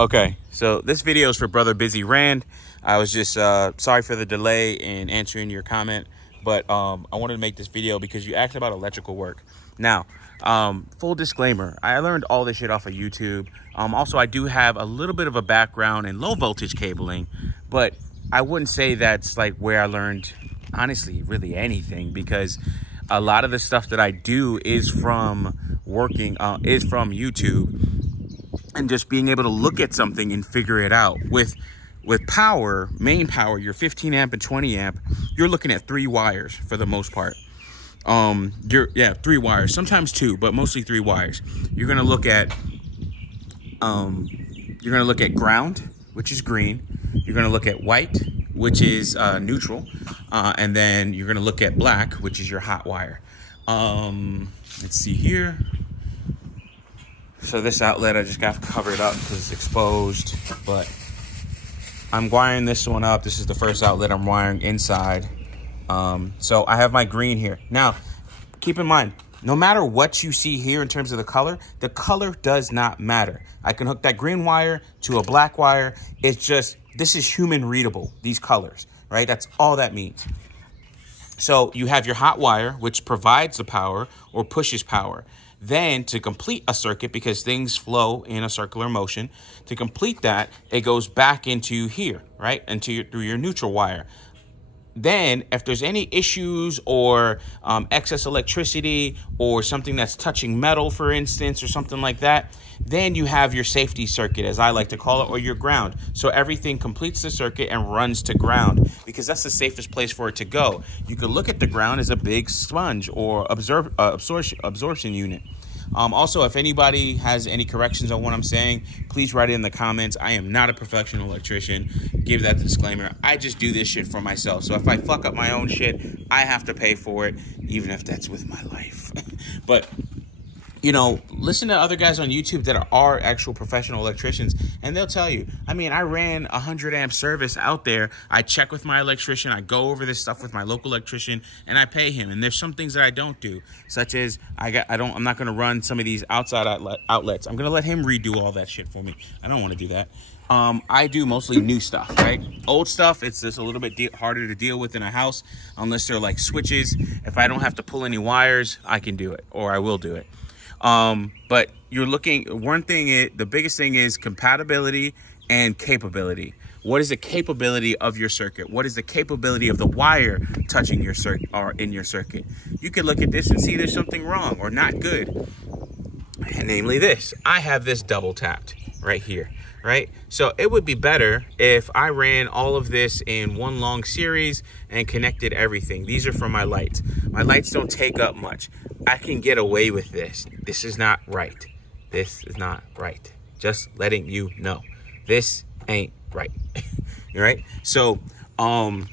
Okay, so this video is for Brother Busy Rand. I was just sorry for the delay in answering your comment, but I wanted to make this video because you asked about electrical work. Now, full disclaimer, I learned all this shit off of YouTube. Also, I do have a little bit of a background in low voltage cabling, but I wouldn't say that's like where I learned, honestly, really anything, because a lot of the stuff that I do is from working, is from YouTube. And just being able to look at something and figure it out. With power, main power, your 15 amp and 20 amp, you're looking at 3 wires for the most part. 3 wires, sometimes 2, but mostly 3 wires. You're gonna look at ground, which is green. You're gonna look at white, which is neutral, and then you're gonna look at black, which is your hot wire. Let's see here. So this outlet I just got covered up because it's exposed, but I'm wiring this one up. This is the first outlet I'm wiring inside. So I have my green here. Now, keep in mind, no matter what you see here in terms of the color does not matter. I can hook that green wire to a black wire. It's just, this is human readable, these colors, right? That's all that means. So you have your hot wire, which provides the power or pushes power. Then to complete a circuit, because things flow in a circular motion, to complete that, it goes back into here, right? Through your neutral wire. Then if there's any issues or excess electricity or something that's touching metal, for instance, or something like that, then you have your safety circuit, as I like to call it, or your ground. So everything completes the circuit and runs to ground, because that's the safest place for it to go. You could look at the ground as a big sponge or absorption unit. Also, if anybody has any corrections on what I'm saying, please write it in the comments. I am not a professional electrician. Give that disclaimer. I just do this shit for myself. So if I fuck up my own shit, I have to pay for it, even if that's with my life. But, you know, listen to other guys on YouTube that are actual professional electricians, and they'll tell you, I mean, I ran 100 amp service out there. I check with my electrician. I go over this stuff with my local electrician, and I pay him. And there's some things that I don't do, such as I'm not going to run some of these outside outlets. I'm going to let him redo all that shit for me. I don't want to do that. I do mostly new stuff, right? Old stuff, it's just a little bit harder to deal with in a house, unless they're like switches. If I don't have to pull any wires, I can do it, or I will do it. But you're looking, the biggest thing is compatibility and capability. What is the capability of your circuit? What is the capability of the wire touching your circuit or in your circuit? You can look at this and see there's something wrong or not good. And namely this, I have this double tapped right here, right? So it would be better if I ran all of this in one long series and connected everything. These are for my lights. My lights don't take up much. I can get away with this. This is not right. This is not right. Just letting you know. This ain't right. Right? So, and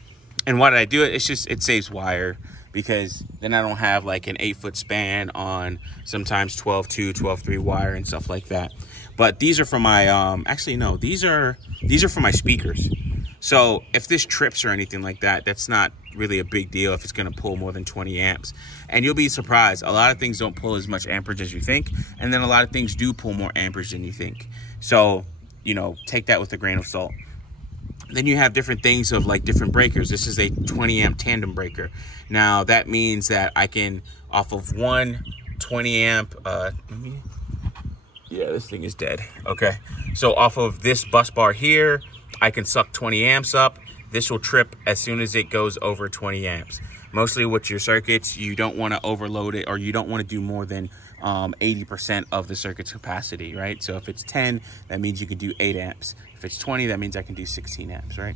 why did I do it? It's just, it saves wire, because then I don't have like an 8-foot span on sometimes 12-2, 12-3 wire and stuff like that. But these are for my, actually, no, these are for my speakers. So if this trips or anything like that, that's not really a big deal if it's going to pull more than 20 amps. And you'll be surprised. A lot of things don't pull as much amperage as you think. And then a lot of things do pull more amperage than you think. So, you know, take that with a grain of salt. Then you have different things of like different breakers. This is a 20 amp tandem breaker. Now that means that I can, off of one 20 amp, yeah, this thing is dead. Okay. So off of this bus bar here, I can suck 20 amps up. This will trip as soon as it goes over 20 amps. Mostly with your circuits, you don't want to overload it, or you don't want to do more than 80% of the circuit's capacity, right? So if it's 10, that means you can do 8 amps. If it's 20, that means I can do 16 amps, right?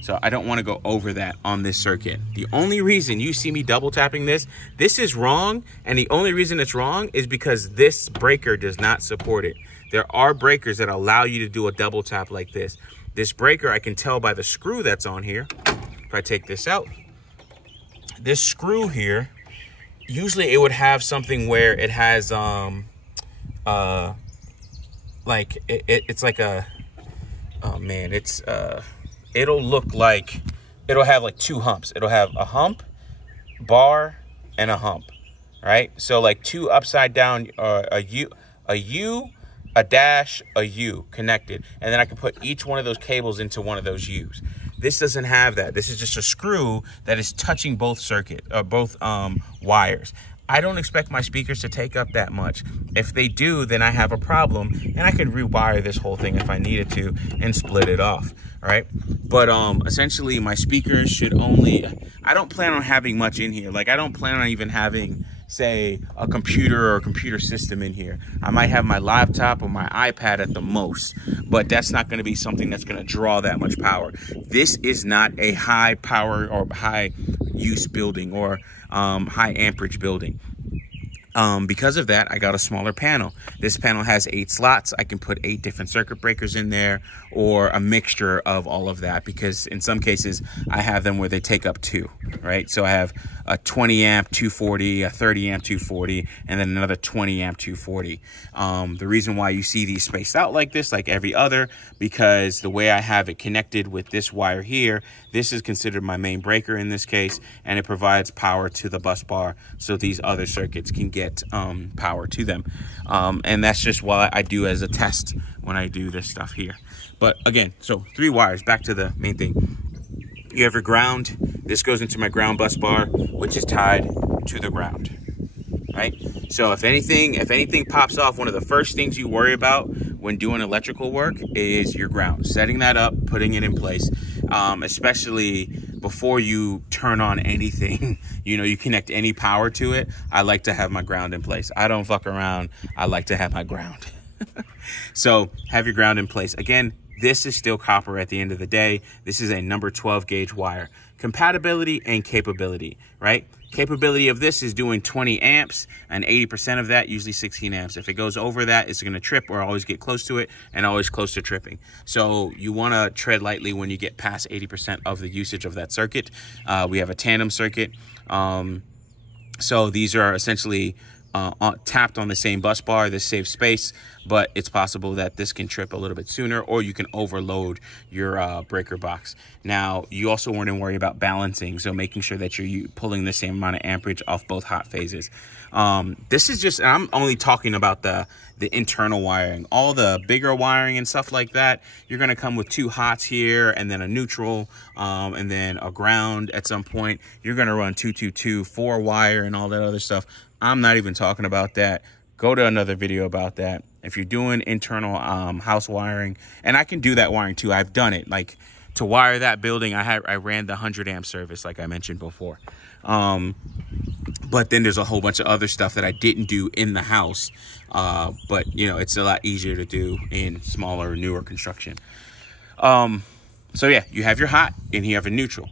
So I don't want to go over that on this circuit. The only reason you see me double tapping this is wrong. And the only reason it's wrong is because this breaker does not support it. There are breakers that allow you to do a double tap like this. This breaker, I can tell by the screw that's on here. If I take this out, this screw here, usually it would have something where it has, like, it's like a, oh man, it's, it'll look like, it'll have like 2 humps. It'll have a hump, bar, and a hump, right? So like 2 upside down, a U, a dash, a U connected, and then I can put each one of those cables into one of those U's. This doesn't have that. This is just a screw that is touching both wires. I don't expect my speakers to take up that much. If they do, then I have a problem, and I could rewire this whole thing if I needed to and split it off, all right? But essentially, my speakers should only, I don't plan on having much in here. Like, I don't plan on even having, say, a computer or a computer system in here. I might have my laptop or my iPad at the most, but that's not going to be something that's going to draw that much power. This is not a high power or high use building or high amperage building. Because of that, I got a smaller panel. This panel has 8 slots. I can put 8 different circuit breakers in there, or a mixture of all of that, because in some cases I have them where they take up 2, right? So I have a 20 amp 240, a 30 amp 240, and then another 20 amp 240. The reason why you see these spaced out like this, like every other, because the way I have it connected with this wire here, this is considered my main breaker in this case, and it provides power to the bus bar so these other circuits can get power to them. And that's just what I do as a test when I do this stuff here. But again, so 3 wires, back to the main thing. You have your ground. This goes into my ground bus bar, which is tied to the ground, right? So if anything pops off, one of the first things you worry about when doing electrical work is your ground, setting that up, putting it in place, especially before you turn on anything, you connect any power to it. I like to have my ground in place. I don't fuck around. I like to have my ground. So have your ground in place. Again, this is still copper at the end of the day. This is a number 12 gauge wire. Compatibility and capability, right? Capability of this is doing 20 amps, and 80% of that, usually 16 amps. If it goes over that, it's going to trip or always get close to it, and always close to tripping. So you want to tread lightly when you get past 80% of the usage of that circuit. We have a tandem circuit. So these are essentially tapped on the same bus bar. This saves space, but it's possible that this can trip a little bit sooner, or you can overload your breaker box. Now, you also want to worry about balancing, so making sure that you're pulling the same amount of amperage off both hot phases. This is just, I'm only talking about the internal wiring. All the bigger wiring and stuff like that, you're going to come with 2 hots here, and then a neutral, and then a ground at some point. You're going to run 222, 4 wire, and all that other stuff. I'm not even talking about that. Go to another video about that. If you're doing internal house wiring, and I can do that wiring too. I've done it. Like, to wire that building, I ran the 100 amp service, like I mentioned before. But then there's a whole bunch of other stuff that I didn't do in the house. But it's a lot easier to do in smaller, newer construction. So yeah, you have your hot and you have a neutral.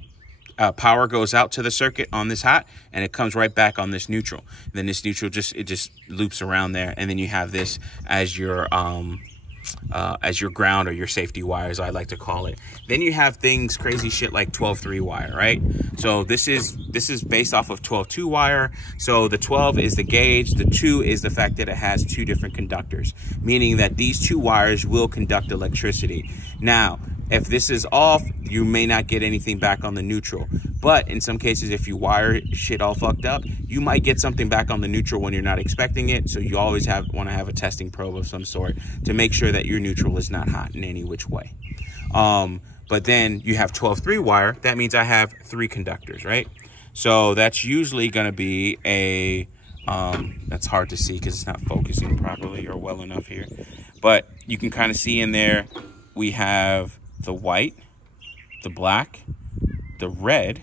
Power goes out to the circuit on this hot, and it comes right back on this neutral. Then this neutral just loops around there, and then you have this as your ground, or your safety wire, as I like to call it. Then you have things, crazy shit like 12-3 wire, right? So this is based off of 12-2 wire. So the 12 is the gauge, the 2 is the fact that it has 2 different conductors, meaning that these 2 wires will conduct electricity. Now, if this is off, you may not get anything back on the neutral. But in some cases, if you wire shit all fucked up, you might get something back on the neutral when you're not expecting it. So you always want to have a testing probe of some sort to make sure that your neutral is not hot in any which way. But then you have 12-3 wire. That means I have 3 conductors, right? So that's usually going to be a, that's hard to see because it's not focusing properly or well enough here. But you can kind of see in there, we have the white, the black, the red,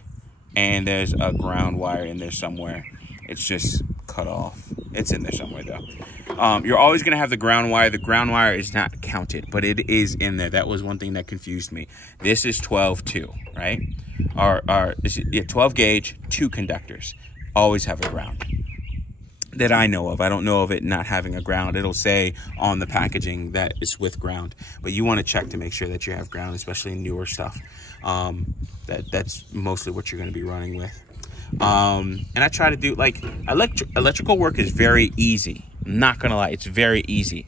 and there's a ground wire in there somewhere. It's just cut off. It's in there somewhere though. You're always gonna have the ground wire. The ground wire is not counted, but it is in there. That was one thing that confused me. This is 12-2, right? Or 12 gauge, 2 conductors. Always have a ground. That I know of. I don't know of it not having a ground. It'll say on the packaging that it's with ground, but you want to check to make sure that you have ground, especially in newer stuff. That's mostly what you're going to be running with. And I try to do, like, electrical work is very easy. I'm not going to lie. It's very easy.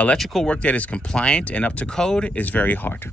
Electrical work that is compliant and up to code is very hard.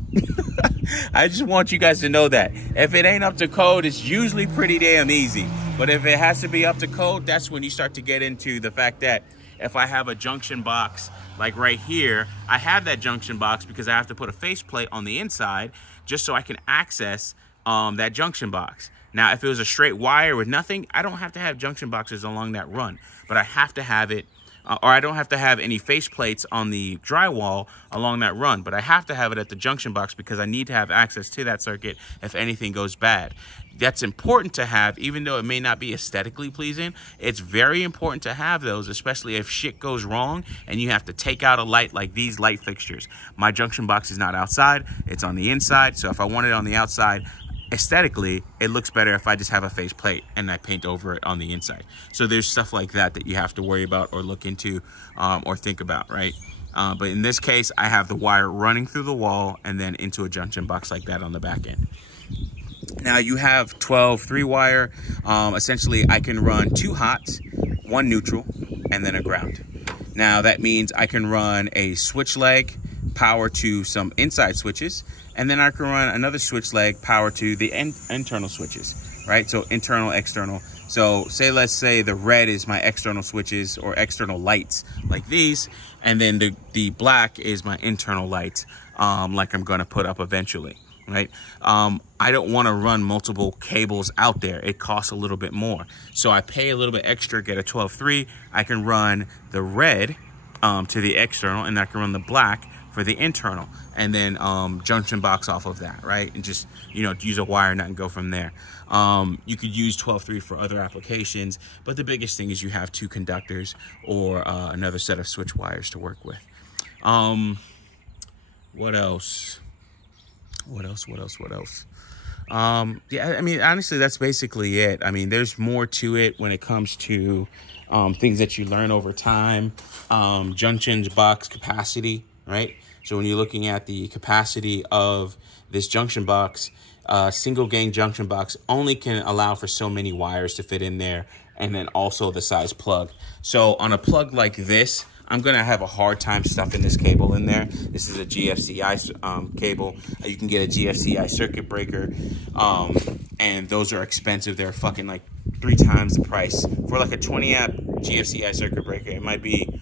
I just want you guys to know that. If it ain't up to code, it's usually pretty damn easy. But if it has to be up to code, that's when you start to get into the fact that if I have a junction box like right here, I have that junction box because I have to put a faceplate on the inside just so I can access that junction box. Now, if it was a straight wire with nothing, I don't have to have junction boxes along that run, but I have to have it, or I don't have to have any faceplates on the drywall along that run, but I have to have it at the junction box because I need to have access to that circuit if anything goes bad. That's important to have, even though it may not be aesthetically pleasing. It's very important to have those, especially if shit goes wrong and you have to take out a light like these light fixtures. My junction box is not outside, it's on the inside, so if I want it on the outside, aesthetically, it looks better if I just have a face plate and I paint over it on the inside. So there's stuff like that that you have to worry about or look into or think about, right? But in this case, I have the wire running through the wall and then into a junction box like that on the back end. Now you have 12 3-wire. Essentially, I can run 2 hots, 1 neutral, and then a ground. Now that means I can run a switch leg, power to some inside switches, and then I can run another switch leg, power to the internal switches, right? So internal, external. So let's say the red is my external switches or external lights like these, and then the black is my internal lights, like I'm gonna put up eventually, right? I don't wanna run multiple cables out there. It costs a little bit more. So I pay a little bit extra, get a 12-3. I can run the red to the external, and I can run the black for the internal, and then junction box off of that, right? And just, use a wire nut and go from there. You could use 12-3 for other applications, but the biggest thing is you have 2 conductors or another set of switch wires to work with. What else? Yeah, I mean, honestly, that's basically it. I mean, there's more to it when it comes to things that you learn over time. Junctions, box capacity, right? So when you're looking at the capacity of this junction box, single gang junction box only can allow for so many wires to fit in there, and then also the size plug. So on a plug like this, I'm gonna have a hard time stuffing this cable in there. This is a GFCI cable. You can get a GFCI circuit breaker, and those are expensive. They're fucking like 3 times the price. For like a 20 amp GFCI circuit breaker, it might be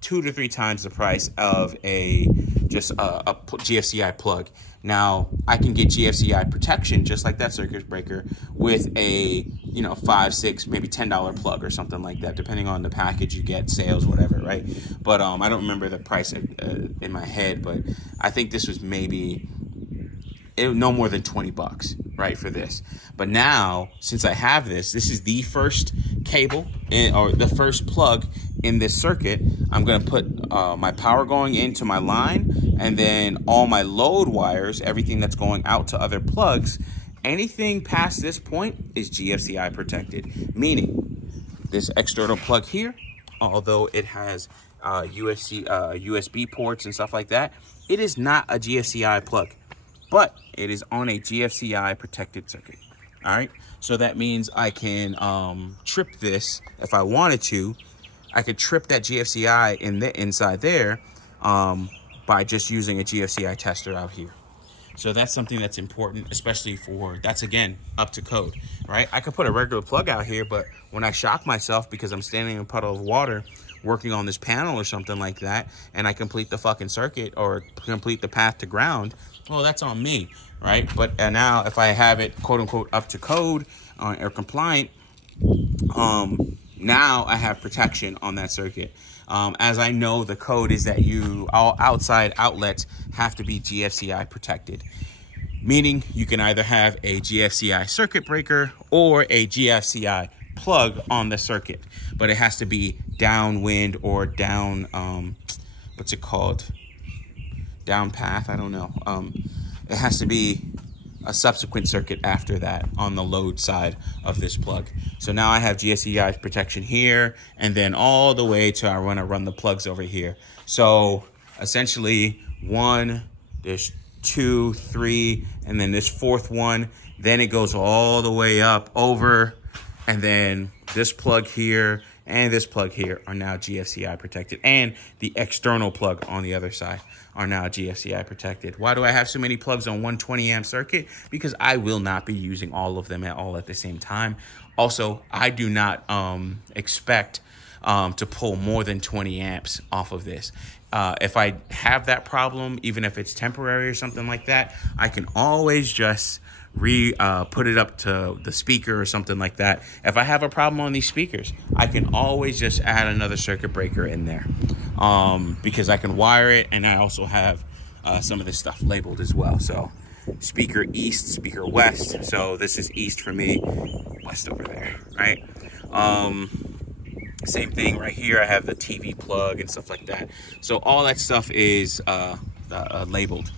2 to 3 times the price of a GFCI plug. Now, I can get GFCI protection, just like that circuit breaker, with a, $5, $6, maybe $10 plug or something like that, depending on the package you get, sales, whatever, right? But I don't remember the price in my head, but I think this was maybe no more than 20 bucks, right, for this. But now, since I have this is the first cable or the first plug in this circuit. I'm going to put my power going into my line, and then all my load wires, everything that's going out to other plugs, anything past this point is GFCI protected, meaning this external plug here, although it has USB ports and stuff like that, it is not a GFCI plug, but it is on a GFCI protected circuit. All right, so that means I can trip this if I wanted to. I could trip that GFCI inside there by just using a GFCI tester out here. So that's something that's important, especially that's again up to code, right? I could put a regular plug out here, but when I shock myself because I'm standing in a puddle of water working on this panel or something like that, and I complete the fucking circuit or complete the path to ground, well, that's on me, right? But now if I have it quote unquote up to code or compliant, now I have protection on that circuit. As I know, the code is that all outside outlets have to be GFCI protected, meaning you can either have a GFCI circuit breaker or a GFCI plug on the circuit, but it has to be downwind or down, what's it called? Down path, I don't know. It has to be a subsequent circuit after that on the load side of this plug. So now I have GFCI protection here, and then all the way to I want to run the plugs over here. So essentially there's 2, 3, and then this 4th one, then it goes all the way up over, and then this plug here and this plug here are now GFCI protected, and the external plug on the other side are now GFCI protected. Why do I have so many plugs on 120 amp circuit? Because I will not be using all of them at the same time. Also, I do not expect to pull more than 20 amps off of this. If I have that problem, even if it's temporary or something like that, I can always just put it up to the speaker or something like that. If I have a problem on these speakers, I can always just add another circuit breaker in there, because I can wire it, and I also have some of this stuff labeled as well. So speaker east, speaker west. So this is east for me, west over there, right? Same thing right here. I have the TV plug and stuff like that. So all that stuff is labeled.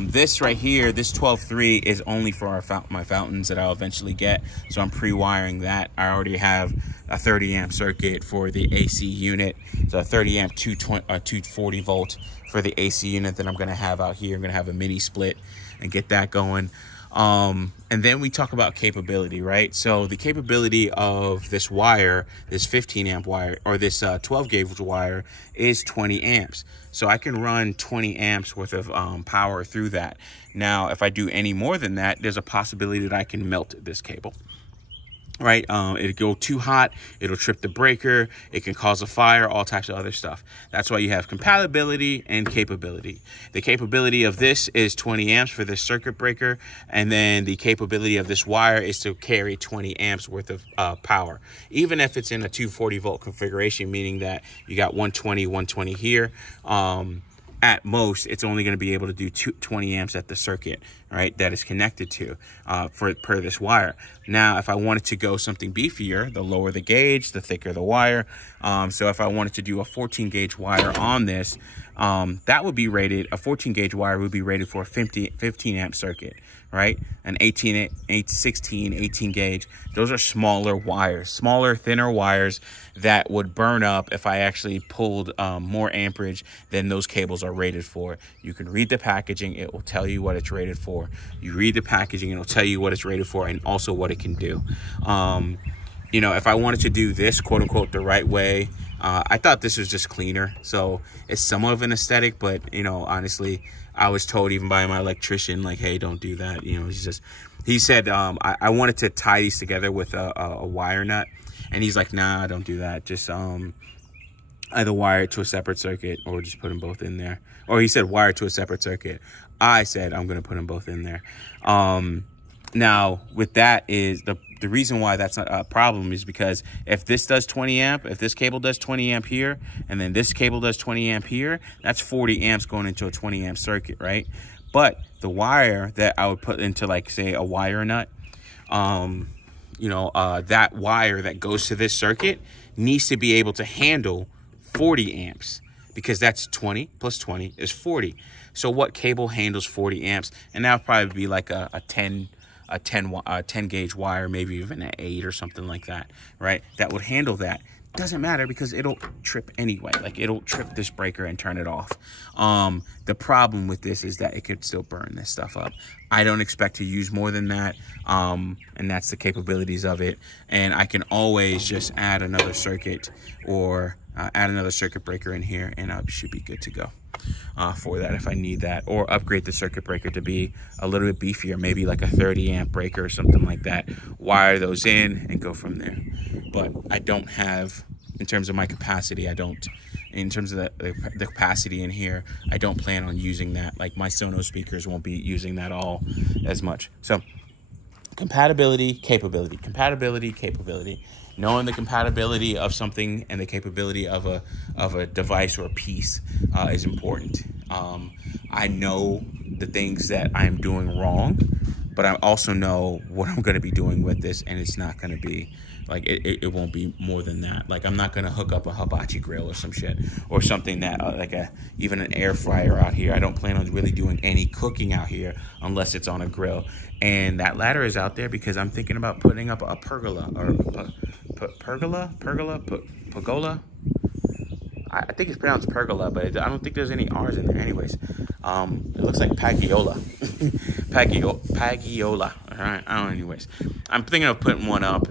This right here, this 12.3 is only for my fountains that I'll eventually get. So I'm pre-wiring that. I already have a 30 amp circuit for the AC unit. So a 30 amp 240 volt for the AC unit that I'm gonna have out here. I'm gonna have a mini split and get that going. And then we talk about capability, right? So the capability of this wire, this 15 amp wire, or this 12 gauge wire is 20 amps. So I can run 20 amps worth of power through that. Now, if I do any more than that, there's a possibility that I can melt this cable. Right, it'll go too hot, it'll trip the breaker, it can cause a fire, all types of other stuff. That's why you have compatibility and capability. The capability of this is 20 amps for this circuit breaker, and then the capability of this wire is to carry 20 amps worth of power, even if it's in a 240 volt configuration, meaning that you got 120 here. At most, it's only going to be able to do 20 amps at the circuit, right, that is connected to per this wire. Now, if I wanted to go something beefier, the lower the gauge, the thicker the wire. So if I wanted to do a 14 gauge wire on this, that would be rated, a 14 gauge wire would be rated for a 15 amp circuit, right? An 16, 18 gauge. Those are smaller wires, smaller, thinner wires that would burn up if I actually pulled more amperage than those cables are rated for. You can read the packaging, it will tell you what it's rated for. You read the packaging, it'll tell you what it's rated for and also what it can do. You know, if I wanted to do this, quote unquote, the right way, I thought this was just cleaner. So it's somewhat of an aesthetic, but, you know, honestly, I was told even by my electrician, like, hey, don't do that. You know, he said, I wanted to tie these together with a wire nut. And he's like, nah, don't do that. Just either wire it to a separate circuit or just put them both in there. Or he said wire it to a separate circuit. I said, I'm going to put them both in there. Now, with that is the reason why that's not a problem is because if this does 20 amp, if this cable does 20 amp here, and then this cable does 20 amp here, that's 40 amps going into a 20 amp circuit, right? But the wire that I would put into, like, say, a wire nut, you know, that wire that goes to this circuit needs to be able to handle 40 amps because that's 20 plus 20 is 40. So what cable handles 40 amps? And that would probably be like a 10 gauge wire, maybe even an 8 or something like that, right? That would handle that. Doesn't matter because it'll trip anyway. Like, it'll trip this breaker and turn it off. The problem with this is that it could still burn this stuff up. I don't expect to use more than that. And that's the capabilities of it. And I can always just add another circuit or add another circuit breaker in here, and I should be good to go for that if I need that, or upgrade the circuit breaker to be a little bit beefier, maybe like a 30 amp breaker or something like that. Wire those in and go from there. But I don't have, in terms of my capacity, I don't, in terms of the capacity in here, I don't plan on using that. Like, my Sonos speakers won't be using that all as much. So compatibility, capability, compatibility, capability. Knowing the compatibility of something and the capability of a device or a piece is important. I know the things that I'm doing wrong, but I also know what I'm going to be doing with this, and it's not going to be like it won't be more than that. Like, I'm not going to hook up a hibachi grill or some shit or something that like even an air fryer out here. I don't plan on really doing any cooking out here unless it's on a grill. And that ladder is out there because I'm thinking about putting up a pergola or pergola. I think it's pronounced pergola, but I don't think there's any R's in there anyways. It looks like pagiola. Pagiola. All right. I don't know. Anyways, I'm thinking of putting one up.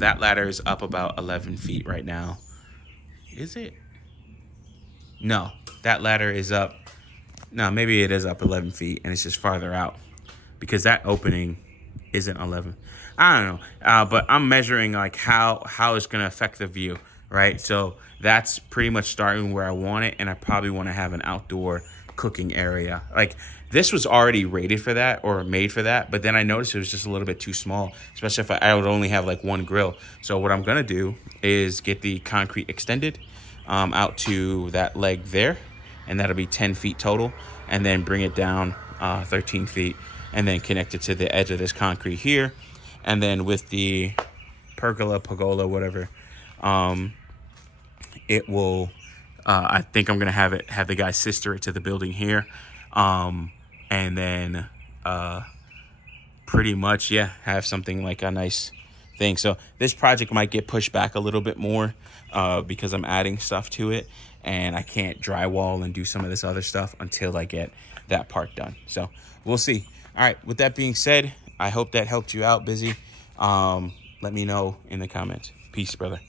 That ladder is up about 11 feet right now. Is it? No, that ladder is up. No, maybe it is up 11 feet and it's just farther out because that opening isn't 11. I don't know. But I'm measuring like how it's going to affect the view. right? So that's pretty much starting where I want it, and I probably want to have an outdoor cooking area. Like, this was already rated for that or made for that, but then I noticed it was just a little bit too small, especially if I would only have like one grill. So what I'm gonna do is get the concrete extended out to that leg there, and that'll be 10 feet total, and then bring it down 13 feet, and then connect it to the edge of this concrete here. And then with the pergola, whatever, it will, I think I'm gonna have the guy sister it to the building here, and then pretty much, yeah, have something like a nice thing. So this project might get pushed back a little bit more because I'm adding stuff to it, and I can't drywall and do some of this other stuff until I get that part done. So we'll see. All right, with that being said, I hope that helped you out, Busy. Let me know in the comments. Peace, brother.